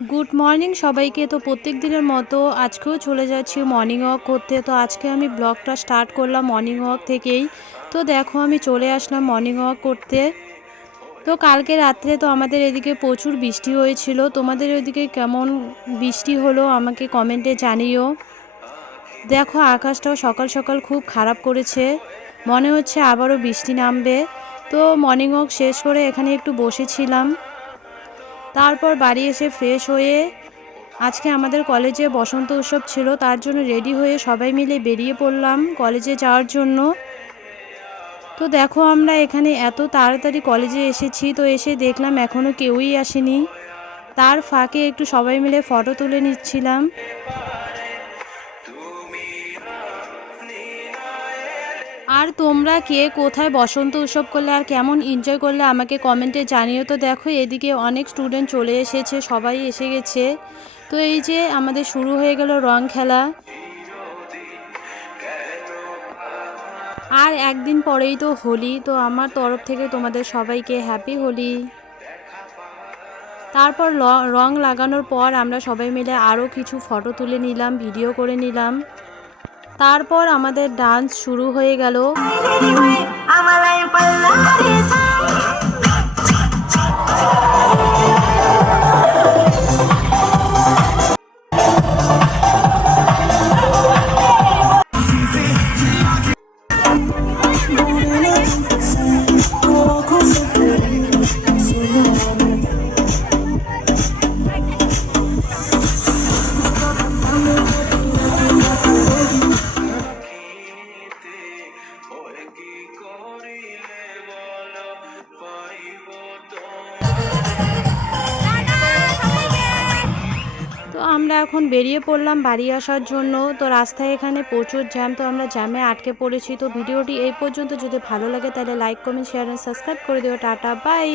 Good morning সবাইকে। তো প্রত্যেক দিনের মতো আজকেও চলে যাচ্ছি মর্নিং ওয়াক করতে। তো আজকে আমি ব্লগটা স্টার্ট করলাম মর্নিং ওয়াক থেকেই। তো দেখো আমি চলে আসলাম মর্নিং ওয়াক করতে। তো কালকে রাত্রে তো আমাদের এদিকে প্রচুর বৃষ্টি হয়েছিল। তোমাদের ওইদিকে কেমন বৃষ্টি হলো আমাকে কমেন্টে জানিও। দেখো আকাশটাও সকাল সকাল খুব খারাপ করেছে, মনে হচ্ছে আবারও বৃষ্টি নামবে। তো মর্নিং ওয়াক শেষ করে এখানে একটু বসেছিলাম। তারপর বাড়ি এসে ফ্রেশ হয়ে আজকে আমাদের কলেজে বসন্ত উৎসব ছিল, তার জন্য রেডি হয়ে সবাই মিলে বেরিয়ে পড়লাম কলেজে যাওয়ার জন্য। তো দেখো আমরা এখানে এত তাড়াতাড়ি কলেজে এসেছি, তো এসে দেখলাম এখনও কেউই আসেনি। তার ফাঁকে একটু সবাই মিলে ফটো তুলে নিচ্ছিলাম। আর তোমরা কে কোথায় বসন্ত উৎসব করলে আর কেমন এনজয় করলে আমাকে কমেন্টে জানিও। তো দেখো এদিকে অনেক স্টুডেন্ট চলে এসেছে, সবাই এসে গেছে। তো এই যে আমাদের শুরু হয়ে গেল রং খেলা। আর একদিন পরেই তো হোলি। তো আমার তরফ থেকে তোমাদের সবাইকে হ্যাপি হোলি। তারপর রং লাগানোর পর আমরা সবাই মিলে আরও কিছু ফটো তুলে নিলাম, ভিডিও করে নিলাম। তারপর আমাদের ডান্স শুরু হয়ে গেল। তো আমরা এখন বেরিয়ে পড়লাম বাড়ি আসার জন্য। তো রাস্তায় এখানে প্রচুর জ্যাম, তো আমরা জ্যামে আটকে পড়েছি। তো ভিডিওটি এই পর্যন্ত, যদি ভালো লাগে তাহলে like comment share and subscribe করে দিও। Tata by.